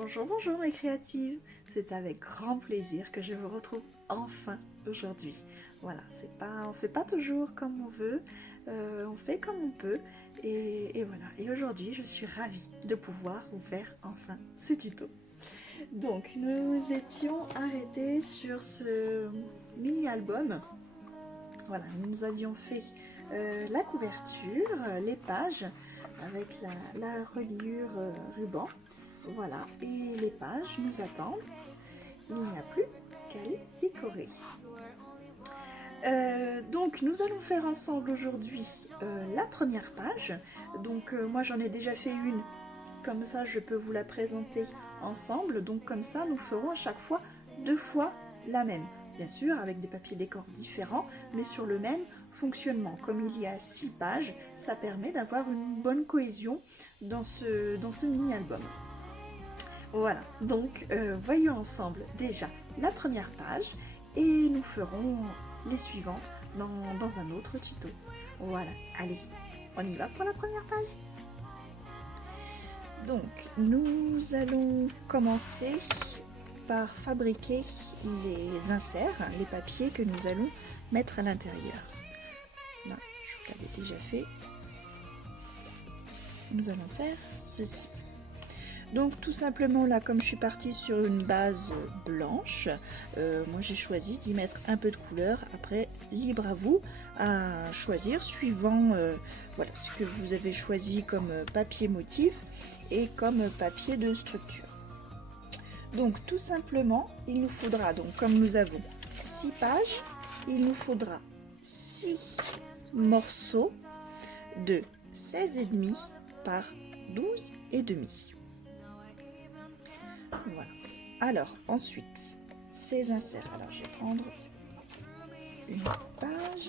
Bonjour, bonjour mes créatives. C'est avec grand plaisir que je vous retrouve enfin aujourd'hui. Voilà, on fait pas toujours comme on veut, on fait comme on peut. Et voilà, et aujourd'hui je suis ravie de pouvoir vous faire enfin ce tuto. Donc nous étions arrêtés sur ce mini-album. Voilà, nous avions fait la couverture, les pages avec la reliure ruban. Voilà, et les pages nous attendent. Il n'y a plus qu'à les décorer. Donc nous allons faire ensemble aujourd'hui la première page. Donc moi j'en ai déjà fait une, comme ça je peux vous la présenter ensemble. Donc comme ça nous ferons à chaque fois 2 fois la même. Bien sûr avec des papiers décors différents, mais sur le même fonctionnement. Comme il y a 6 pages, ça permet d'avoir une bonne cohésion dans ce mini-album. Voilà, donc voyons ensemble déjà la première page et nous ferons les suivantes dans un autre tuto. Voilà, allez, on y va pour la première page. Donc, nous allons commencer par fabriquer les inserts, les papiers que nous allons mettre à l'intérieur. Là, je vous l'avais déjà fait. Nous allons faire ceci. Donc tout simplement là, comme je suis partie sur une base blanche, moi j'ai choisi d'y mettre un peu de couleur. Après, libre à vous à choisir suivant voilà, ce que vous avez choisi comme papier motif et comme papier de structure. Donc tout simplement, il nous faudra, donc comme nous avons 6 pages, il nous faudra 6 morceaux de 16,5 par 12,5. Voilà. Alors, ensuite, ces inserts. Alors, je vais prendre une page.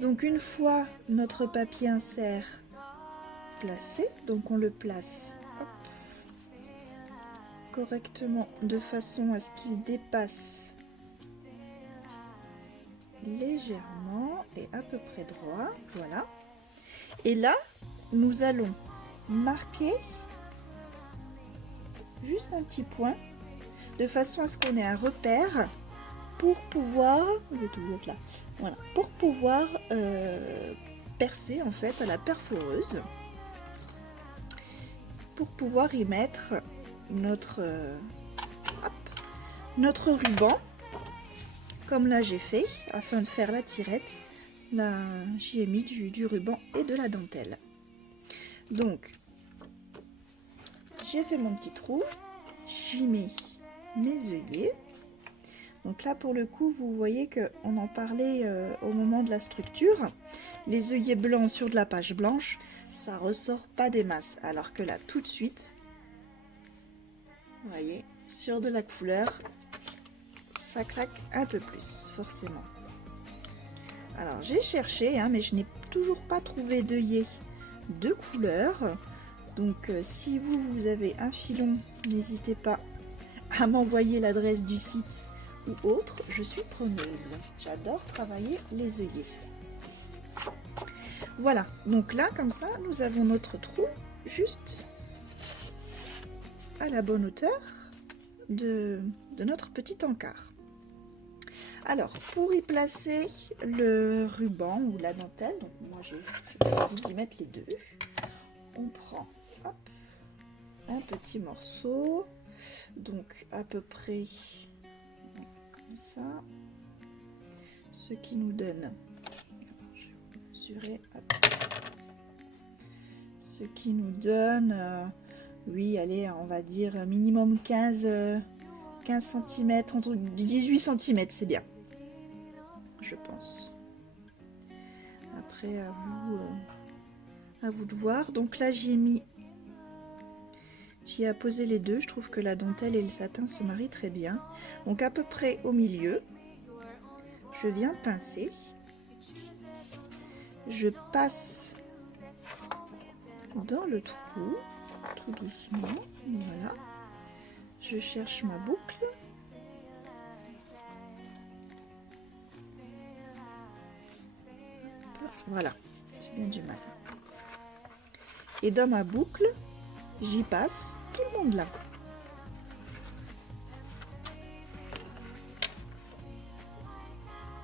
Donc, une fois notre papier insert placé, donc on le place correctement de façon à ce qu'il dépasse légèrement et à peu près droit. Voilà. Et là, nous allons marquer juste un petit point de façon à ce qu'on ait un repère pour pouvoir, là, voilà, pour pouvoir percer en fait à la perforeuse, pour pouvoir y mettre notre ruban, comme là j'ai fait, afin de faire la tirette. Là, j'y ai mis du ruban et de la dentelle. Donc, j'ai fait mon petit trou, j'y mets mes œillets. Donc là, pour le coup, vous voyez qu'on en parlait au moment de la structure. Les œillets blancs sur de la page blanche, ça ressort pas des masses. Alors que là, tout de suite, vous voyez, sur de la couleur, ça claque un peu plus, forcément. Alors, j'ai cherché, hein, mais je n'ai toujours pas trouvé d'œillet de couleur. Donc si vous avez un filon, n'hésitez pas à m'envoyer l'adresse du site ou autre, je suis preneuse. J'adore travailler les œillets. Voilà, donc là comme ça nous avons notre trou juste à la bonne hauteur de notre petit encart. Alors pour y placer le ruban ou la dentelle, donc moi j'ai choisi d'y mettre les deux, on prend hop, un petit morceau, donc à peu près comme ça, ce qui nous donne, je vais mesurer, hop, ce qui nous donne, oui, allez, on va dire minimum 15 cm, entre 18 cm, c'est bien, je pense. Après, à vous de voir. Donc là, j'y ai posé les deux. Je trouve que la dentelle et le satin se marient très bien. Donc à peu près au milieu, je viens pincer. Je passe dans le trou, tout doucement. Voilà. Je cherche ma boucle. Voilà, j'ai bien du mal. Et dans ma boucle, j'y passe tout le monde là.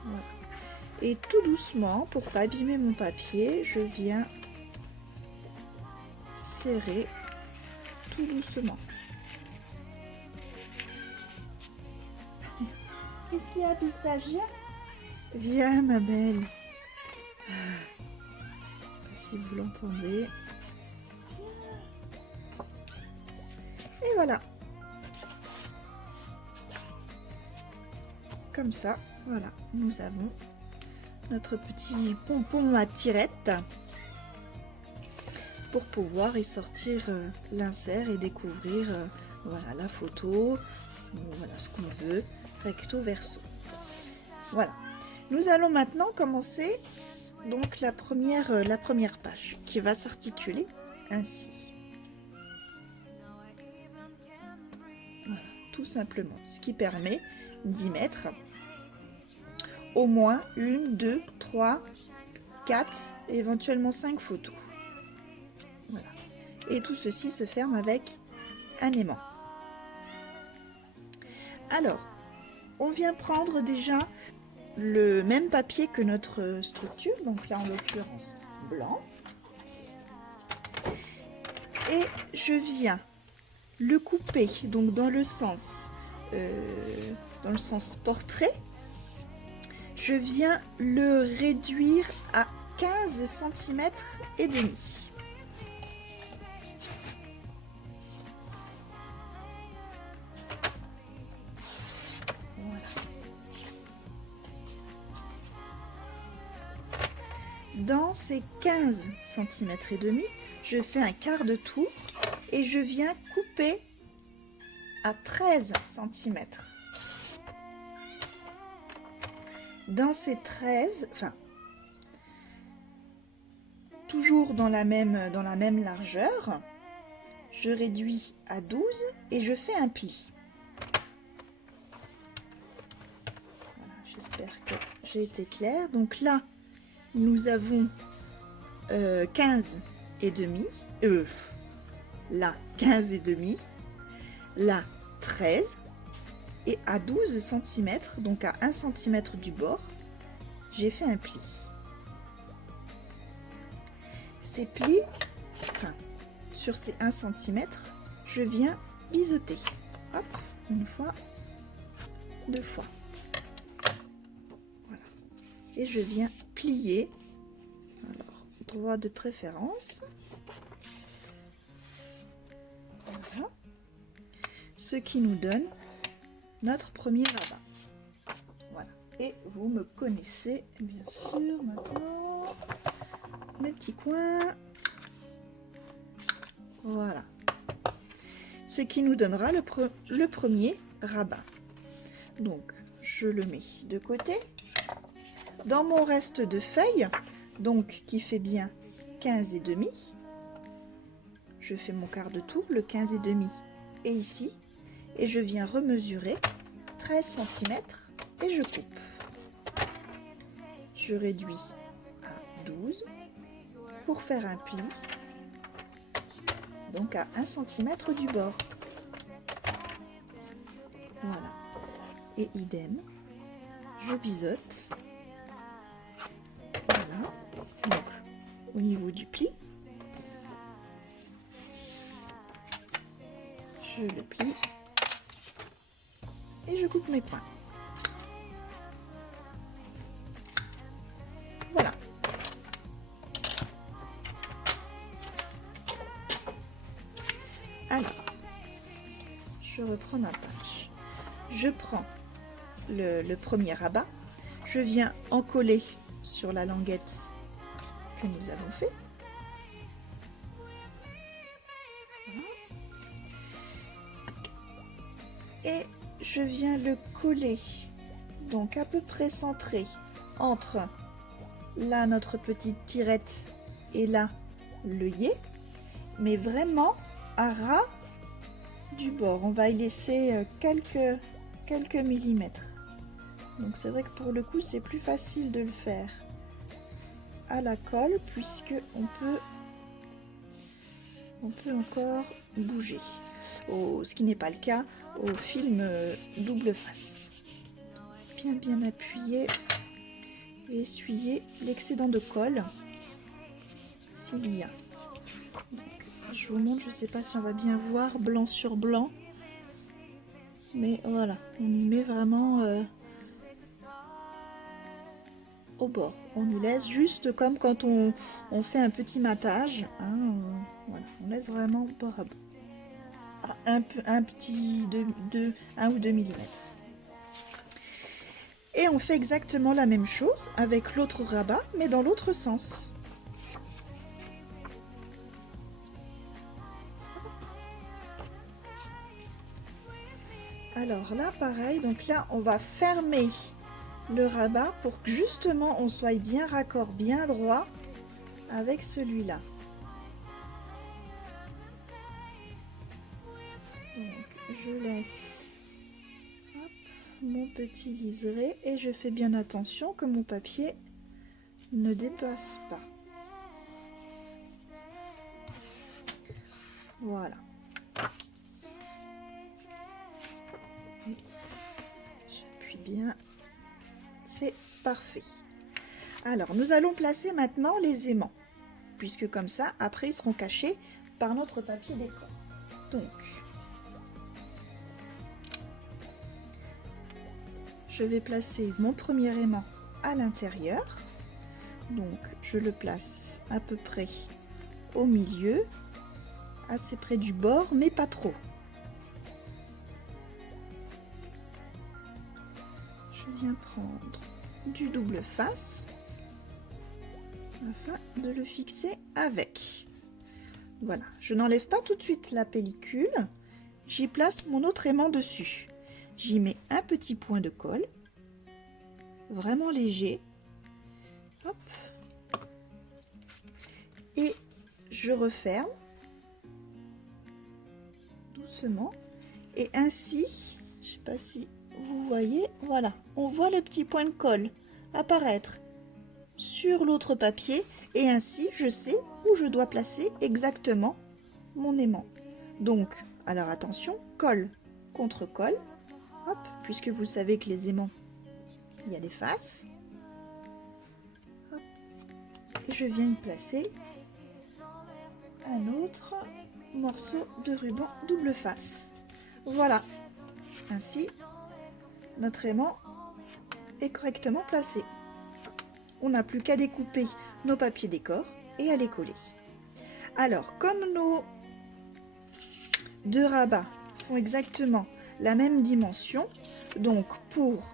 Voilà. Et tout doucement, pour pas abîmer mon papier, je viens serrer tout doucement. Qu'est-ce qu'il y a, Pistagia? Viens, ma belle. Si vous l'entendez. Et voilà. Comme ça, voilà, nous avons notre petit pompon à tirette pour pouvoir y sortir l'insert et découvrir voilà, la photo, voilà ce qu'on veut, recto verso. Voilà. Nous allons maintenant commencer donc la première page qui va s'articuler ainsi. Voilà, tout simplement, ce qui permet d'y mettre au moins 1, 2, 3, 4, éventuellement 5 photos. Voilà. Et tout ceci se ferme avec un aimant. Alors, on vient prendre déjà le même papier que notre structure, donc là en l'occurrence blanc. Et je viens le couper donc dans le sens portrait. Je viens le réduire à 15 cm et demi. Voilà. Dans ces 15 cm et demi, je fais un quart de tour et je viens couper à 13 cm. Dans ces 13, enfin, toujours dans la même largeur, je réduis à 12 et je fais un pli. Voilà, j'espère que j'ai été claire. Donc là, nous avons 15 et demi, là 15 et demi, là 13, et à 12 cm, donc à 1 cm du bord, j'ai fait un pli. Ces plis, enfin, sur ces 1 cm, je viens biseauter. Hop, une fois, deux fois. Voilà. Et je viens plier. Alors, droit de préférence. Voilà. Ce qui nous donne notre premier rabat. Voilà. Et vous me connaissez bien sûr maintenant. Mes petits coins. Voilà. Ce qui nous donnera le premier rabat. Donc, je le mets de côté. Dans mon reste de feuilles, donc qui fait bien 15 et demi, je fais mon quart de tour, le 15 et demi est ici, et je viens remesurer 13 cm et je coupe. Je réduis à 12 pour faire un pli, donc à 1 cm du bord. Voilà. Et idem, je biseaute. Voilà. Donc, au niveau du pli, je le plie et je coupe mes points. Voilà. Alors, je reprends ma page. Je prends le premier rabat. Je viens en coller sur la languette que nous avons fait. Et je viens le coller, donc à peu près centré entre là notre petite tirette et là l'œillet, mais vraiment à ras du bord. On va y laisser quelques millimètres. Donc c'est vrai que pour le coup c'est plus facile de le faire à la colle puisque on peut on peut encore bouger. Ce qui n'est pas le cas au film double face. Bien appuyer et essuyer l'excédent de colle s'il y a. Donc, je vous montre, je ne sais pas si on va bien voir blanc sur blanc, mais voilà, on y met vraiment au bord. On y laisse juste comme quand on fait un petit matage, hein, voilà, on laisse vraiment bord à bord. Un petit 1 ou 2 mm. Et on fait exactement la même chose avec l'autre rabat, mais dans l'autre sens. Alors là, pareil, donc là, on va fermer le rabat pour que justement on soit bien raccord, bien droit avec celui-là. Donc je laisse mon petit liseré et je fais bien attention que mon papier ne dépasse pas. Voilà. J'appuie bien. C'est parfait. Alors, nous allons placer maintenant les aimants, puisque comme ça, après, ils seront cachés par notre papier décor. Donc, je vais placer mon premier aimant à l'intérieur. Donc, je le place à peu près au milieu, assez près du bord, mais pas trop. Je viens prendre du double face afin de le fixer avec. Voilà, je n'enlève pas tout de suite la pellicule, j'y place mon autre aimant dessus. J'y mets un petit point de colle, vraiment léger. Hop. Et je referme doucement. Et ainsi, je ne sais pas si vous voyez, voilà, on voit le petit point de colle apparaître sur l'autre papier. Et ainsi, je sais où je dois placer exactement mon aimant. Donc, alors attention, colle contre colle. Hop, puisque vous savez que les aimants, il y a des faces. Hop. Et je viens y placer un autre morceau de ruban double face. Voilà, ainsi notre aimant est correctement placé. On n'a plus qu'à découper nos papiers décor et à les coller. Alors, comme nos deux rabats font exactement la même dimension, donc pour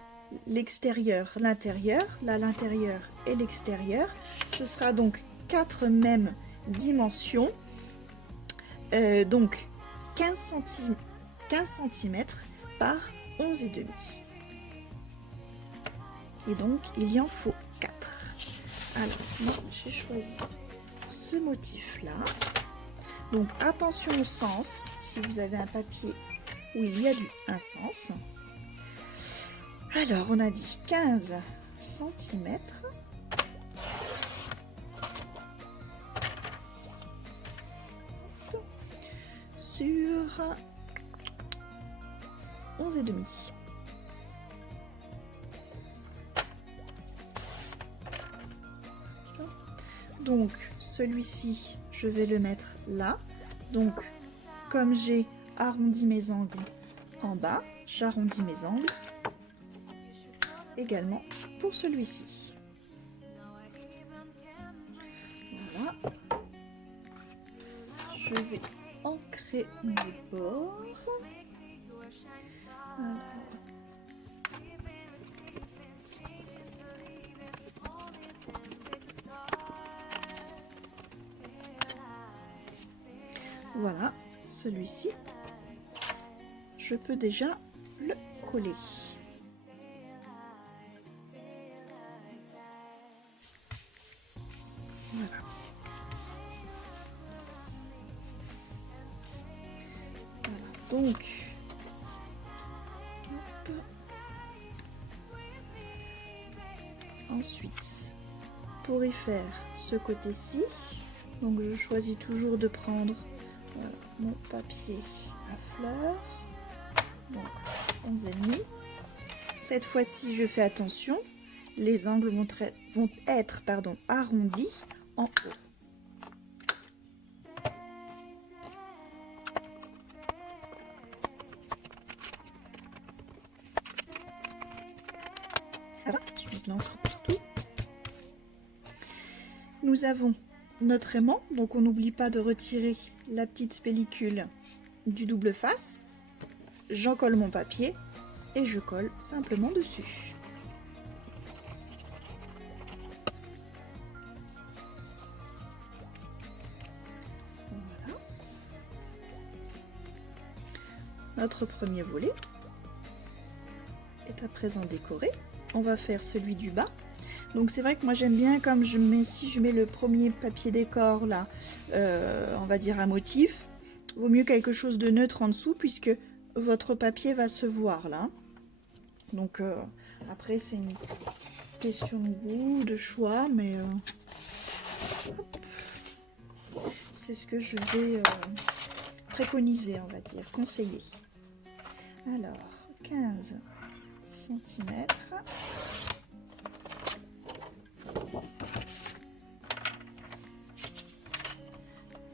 l'extérieur, l'intérieur, là l'intérieur et l'extérieur, ce sera donc 4 mêmes dimensions, donc 15 cm par 11,5. Et donc il y en faut 4. Alors moi j'ai choisi ce motif là, donc attention au sens, si vous avez un papier où il y a un sens. Alors on a dit 15 cm sur 11,5. Donc celui-ci je vais le mettre là, donc comme j'ai arrondi mes angles en bas, j'arrondis mes angles également pour celui-ci. Voilà, je vais ancrer mes bords. Alors, voilà, celui-ci, je peux déjà le coller. Voilà. Voilà, donc, hop. Ensuite, pour y faire ce côté-ci, donc je choisis toujours de prendre mon papier à fleurs. Donc 11,5. Cette fois-ci, je fais attention, les angles vont être arrondis en haut. Voilà, je mets de l'encre partout. Nous avons notre aimant, donc on n'oublie pas de retirer la petite pellicule du double face. J'en colle mon papier et je colle simplement dessus. Voilà. Notre premier volet est à présent décoré. On va faire celui du bas. Donc c'est vrai que moi j'aime bien comme si je mets le premier papier décor là, on va dire à motif, vaut mieux quelque chose de neutre en dessous puisque votre papier va se voir là. Donc après c'est une question de goût, de choix, mais c'est ce que je vais préconiser, on va dire, conseiller. Alors 15 cm.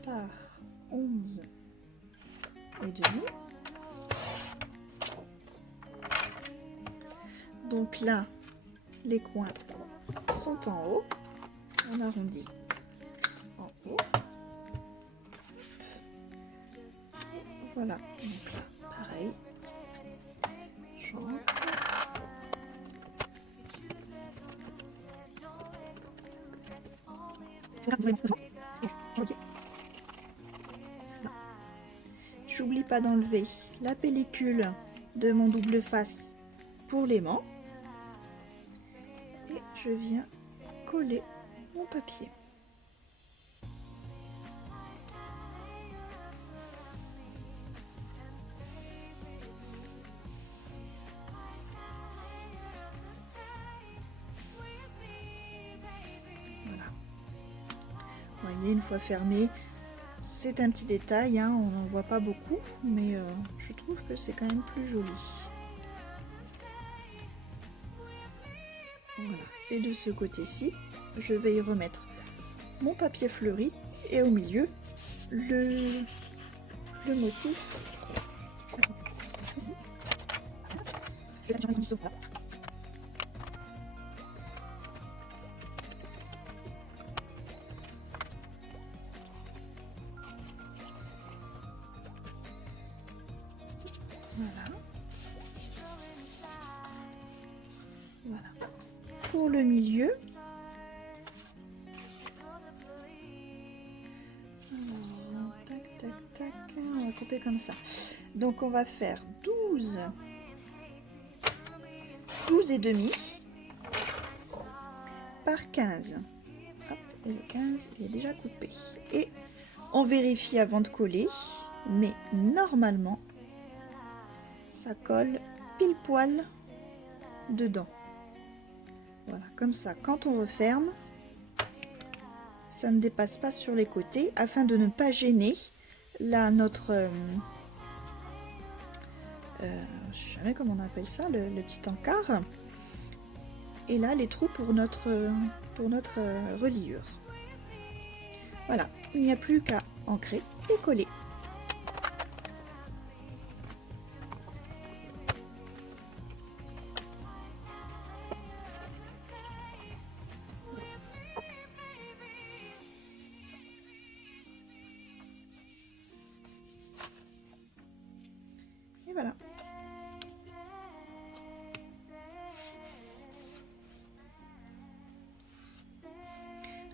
Par 11 et demi. Donc là, les coins sont en haut. On arrondit en haut. Voilà. Donc là, pareil. J'entre. J'oublie pas d'enlever la pellicule de mon double face pour l'aimant et je viens coller mon papier. Voilà. Vous voyez, une fois fermé, c'est un petit détail, hein, on n'en voit pas beaucoup, mais je trouve que c'est quand même plus joli. Voilà. Et de ce côté-ci, je vais y remettre mon papier fleuri et au milieu, le motif. Voilà. Voilà. Pour le milieu, alors, tac, tac, tac, on va couper comme ça. Donc on va faire 12 et demi par 15. Hop, et le 15 il est déjà coupé. Et on vérifie avant de coller, mais normalement ça colle pile poil dedans. Voilà, comme ça, quand on referme, ça ne dépasse pas sur les côtés afin de ne pas gêner là notre je sais jamais comment on appelle ça, le petit encart, et là les trous pour notre reliure. Voilà, il n'y a plus qu'à ancrer et coller. Et voilà.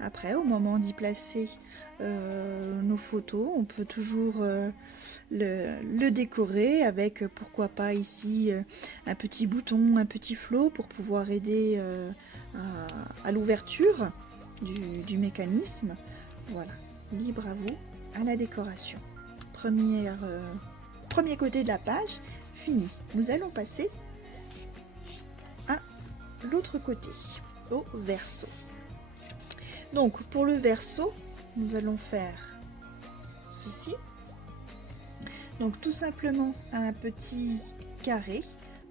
Après, au moment d'y placer nos photos, on peut toujours le décorer avec, pourquoi pas ici, un petit bouton, un petit flot pour pouvoir aider à l'ouverture du mécanisme. Voilà, libre à vous, à la décoration. Premier côté de la page, fini. Nous allons passer à l'autre côté, au verso. Donc pour le verso, nous allons faire ceci. Donc tout simplement un petit carré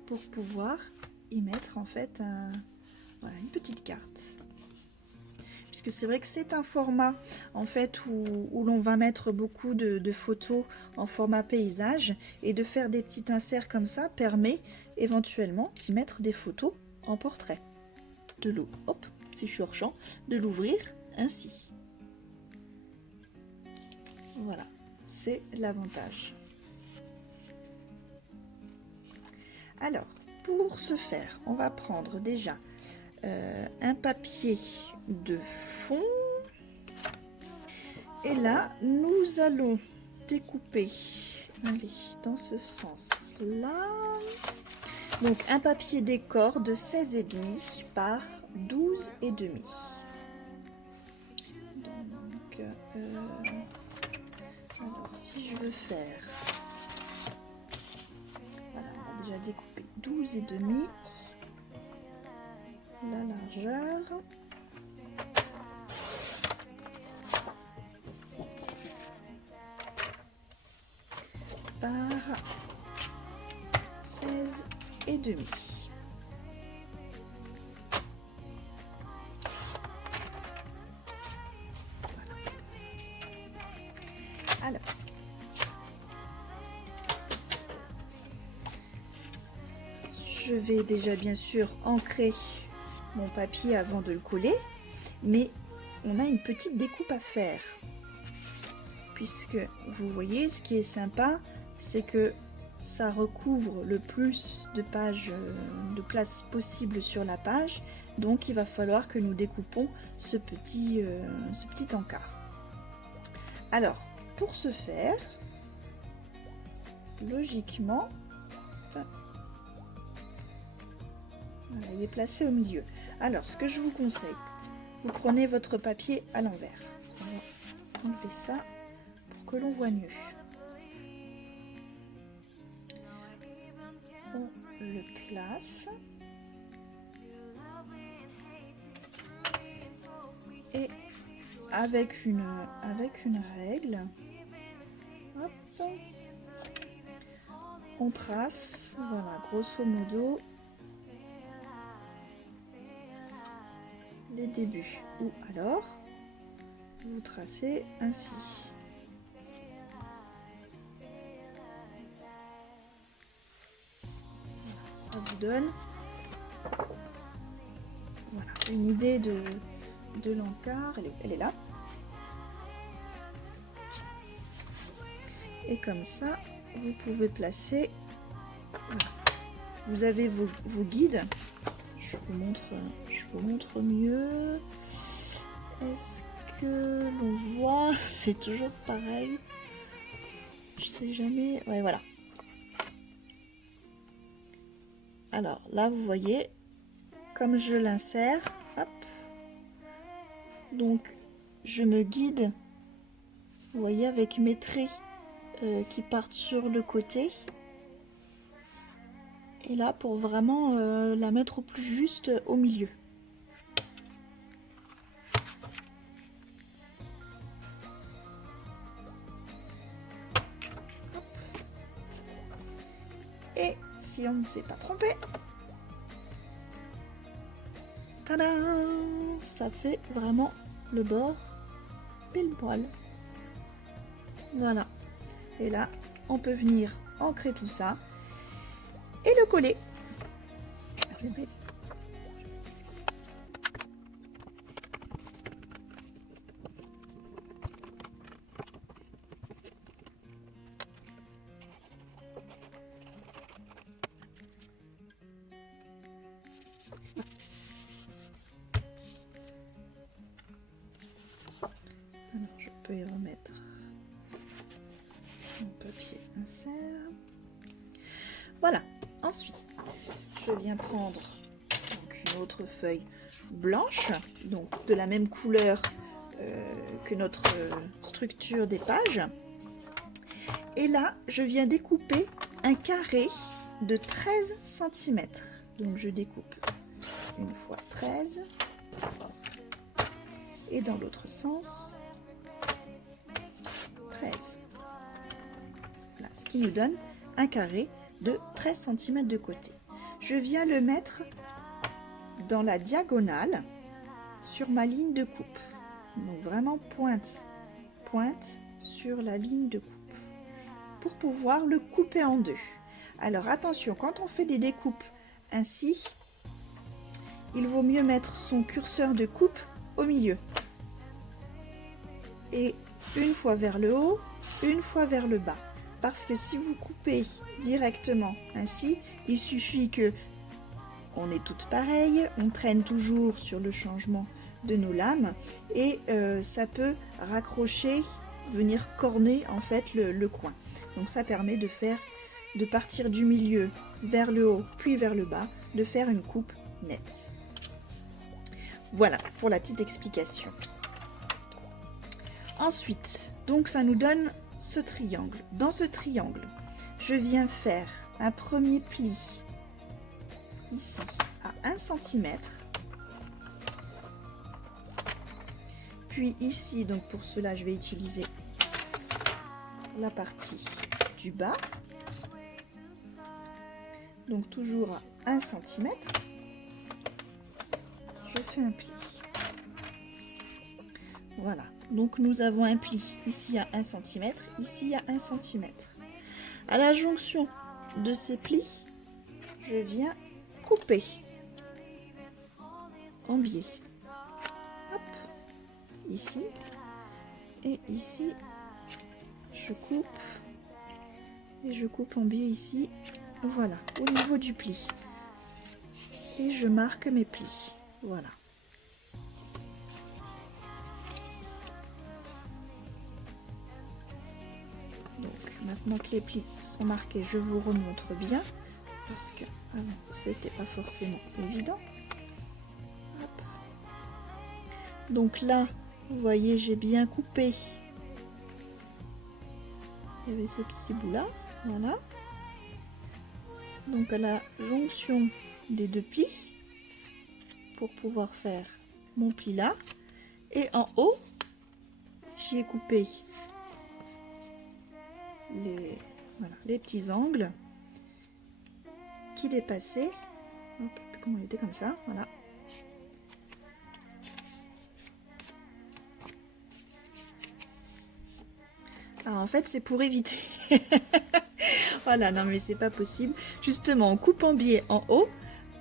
pour pouvoir y mettre en fait voilà, une petite carte. Puisque c'est vrai que c'est un format en fait où l'on va mettre beaucoup de photos en format paysage, et de faire des petits inserts comme ça permet éventuellement d'y mettre des photos en portrait. De l'eau, hop, si je suis hors champ, de l'ouvrir ainsi. Voilà, c'est l'avantage. Alors, pour ce faire, on va prendre déjà un papier de fond. Et là, nous allons découper, allez, dans ce sens-là. Donc, un papier décor de 16,5 par 12,5. Donc, alors, si je veux faire... Voilà, on va déjà découper 12,5. La largeur. Par 16,5. Voilà. Alors, je vais déjà bien sûr ancrer mon papier avant de le coller, mais on a une petite découpe à faire, puisque vous voyez, ce qui est sympa, c'est que ça recouvre le plus de pages, de place possible sur la page. Donc il va falloir que nous découpons ce petit encart. Alors pour ce faire, logiquement, voilà, il est placé au milieu. Alors ce que je vous conseille, vous prenez votre papier à l'envers. On va enlever ça pour que l'on voit mieux. On le place et avec une règle, hop, on trace, voilà, grosso modo les débuts, ou alors vous tracez ainsi. Ça vous donne, voilà, une idée de l'encart. Elle est là. Et comme ça, vous pouvez placer, voilà. Vous avez vos guides. Je vous montre mieux. Est-ce que l'on voit? C'est toujours pareil. Je sais jamais. Ouais, voilà. Alors là, vous voyez, comme je l'insère, hop. Donc, je me guide, vous voyez, avec mes traits qui partent sur le côté. Et là, pour vraiment la mettre au plus juste au milieu. Et si on ne s'est pas trompé, tadam, ça fait vraiment le bord pile poil. Voilà. Et là, on peut venir ancrer tout ça et le coller. Alors, je peux y remettre mon papier insert. Voilà. Ensuite, je viens prendre donc une autre feuille blanche, donc de la même couleur que notre structure des pages. Et là, je viens découper un carré de 13 cm. Donc, je découpe une fois 13. Et dans l'autre sens, 13. Voilà, ce qui nous donne un carré de 13 cm de côté. Je viens le mettre dans la diagonale sur ma ligne de coupe. Donc vraiment pointe sur la ligne de coupe pour pouvoir le couper en deux. Alors attention, quand on fait des découpes ainsi, il vaut mieux mettre son curseur de coupe au milieu. Et une fois vers le haut, une fois vers le bas. Parce que si vous coupez directement ainsi, il suffit que on est toutes pareilles, on traîne toujours sur le changement de nos lames et ça peut raccrocher, venir corner en fait le coin. Donc ça permet de partir du milieu vers le haut puis vers le bas, de faire une coupe nette. Voilà pour la petite explication. Ensuite, donc ça nous donne ce triangle. Dans ce triangle, je viens faire un premier pli ici à 1 cm. Puis ici, donc pour cela, je vais utiliser la partie du bas. Donc toujours à 1 cm. Je fais un pli. Voilà. Donc nous avons un pli ici à 1 cm, ici à 1 cm. À la jonction de ces plis, je viens couper en biais. Hop, ici et ici, je coupe et je coupe en biais ici, voilà, au niveau du pli. Et je marque mes plis, voilà. Maintenant que les plis sont marqués, je vous remontre bien parce que avant c'était pas forcément évident. Hop. Donc là, vous voyez, j'ai bien coupé. Il y avait ce petit bout là, voilà. Donc à la jonction des deux plis pour pouvoir faire mon pli là. Et en haut, j'y ai coupé les petits angles qui dépassaient. Hop, comment il était comme ça, voilà. Alors en fait c'est pour éviter voilà, non mais c'est pas possible, justement on coupe en biais en haut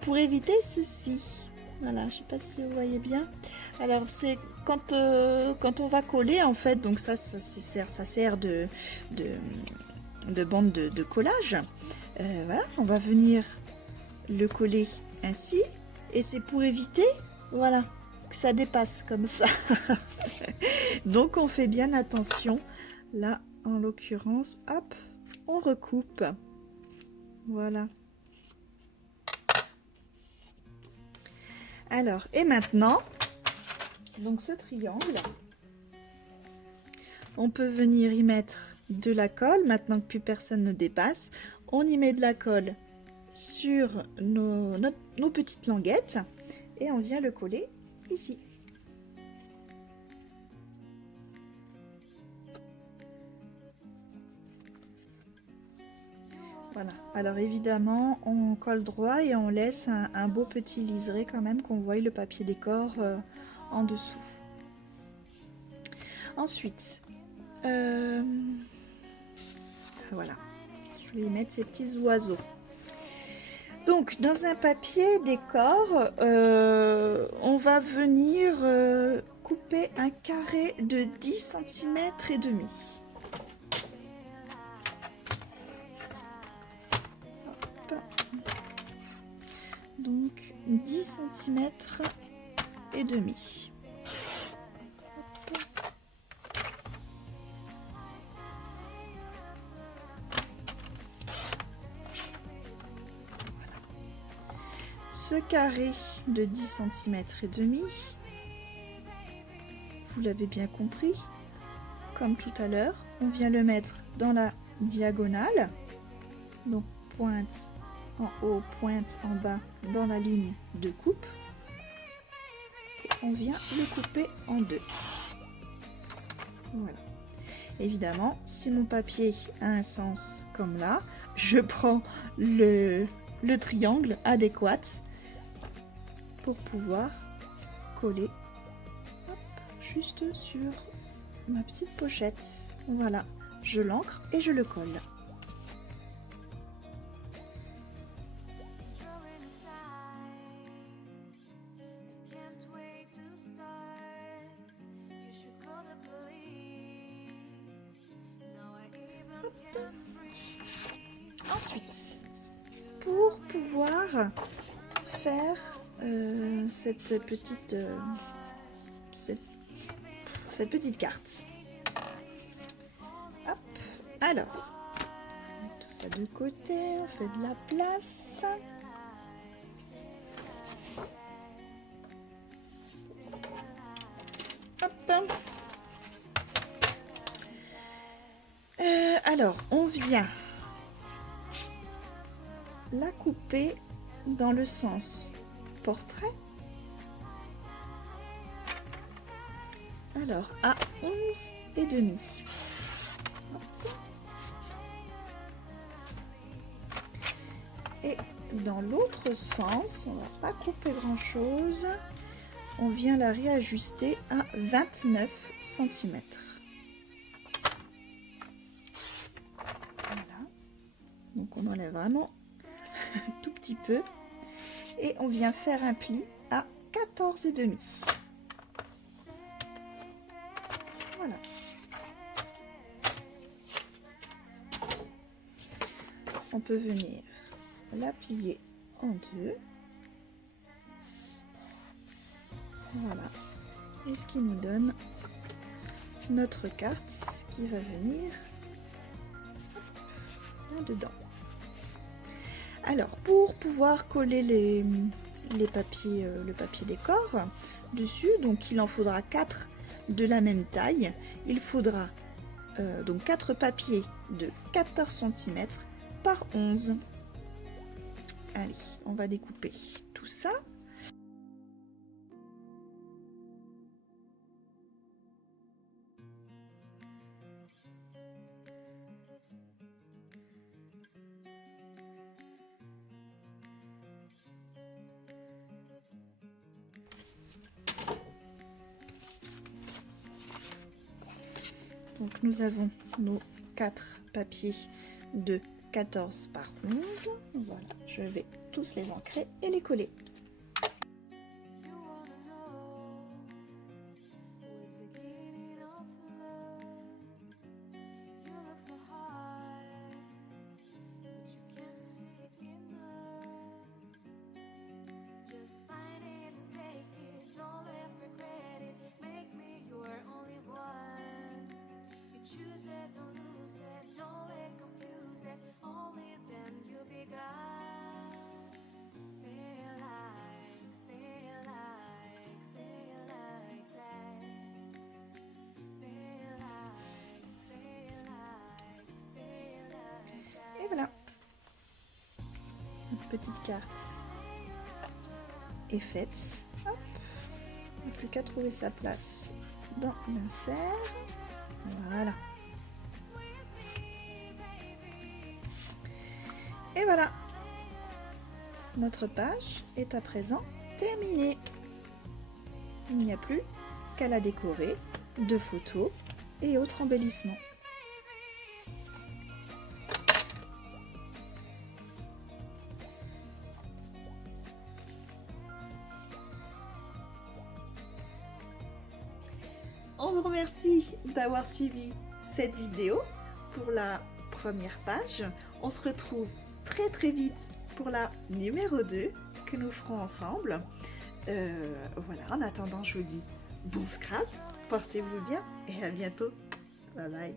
pour éviter ceci. Voilà, je sais pas si vous voyez bien. Alors c'est quand on va coller en fait, donc ça sert de bande de collage. Voilà, on va venir le coller ainsi et c'est pour éviter, voilà, que ça dépasse comme ça. Donc on fait bien attention. Là en l'occurrence, hop, on recoupe. Voilà. Alors, et maintenant, donc ce triangle, on peut venir y mettre de la colle, maintenant que plus personne ne dépasse. On y met de la colle sur nos petites languettes et on vient le coller ici. Voilà, alors évidemment on colle droit et on laisse un beau petit liseré quand même, qu'on voit le papier décor en dessous. Ensuite, voilà, je vais mettre ces petits oiseaux. Donc dans un papier décor, on va venir couper un carré de 10 cm et demi. Donc 10 cm et demi. Voilà. Ce carré de 10 cm et demi, vous l'avez bien compris, comme tout à l'heure, on vient le mettre dans la diagonale, donc pointe en haut, pointe en bas dans la ligne de coupe. Et on vient le couper en deux. Voilà. Évidemment, si mon papier a un sens comme là. Je prends le triangle adéquat pour pouvoir coller hop, juste sur ma petite pochette. Voilà, je l'ancre et je le colle. Ensuite, pour pouvoir faire cette petite carte. Hop. Alors, on met tout ça de côté, on fait de la place. Hop. Alors, on vient la couper dans le sens portrait. Alors à 11,5. Et dans l'autre sens, on va pas couper grand chose. On vient la réajuster à 29 cm. Voilà. Donc on enlève vraiment tout petit peu et on vient faire un pli à 14,5. Voilà. On peut venir la plier en deux. Voilà. Et ce qui nous donne notre carte qui va venir là-dedans. Alors, pour pouvoir coller les papiers, le papier décor dessus, donc il en faudra 4 de la même taille. Il faudra donc 4 papiers de 14 cm par 11. Allez, on va découper tout ça. Donc nous avons nos 4 papiers de 14 par 11. Voilà, je vais tous les ancrer et les coller. Et voilà, notre petite carte est faite. Hop. Il n'y a plus qu'à trouver sa place dans l'insert. Voilà. Et voilà, notre page est à présent terminée. Il n'y a plus qu'à la décorer de photos et autres embellissements. On vous remercie d'avoir suivi cette vidéo pour la première page. On se retrouve très vite pour la numéro 2 que nous ferons ensemble. Voilà, en attendant, je vous dis bon scrap, portez-vous bien et à bientôt. Bye bye.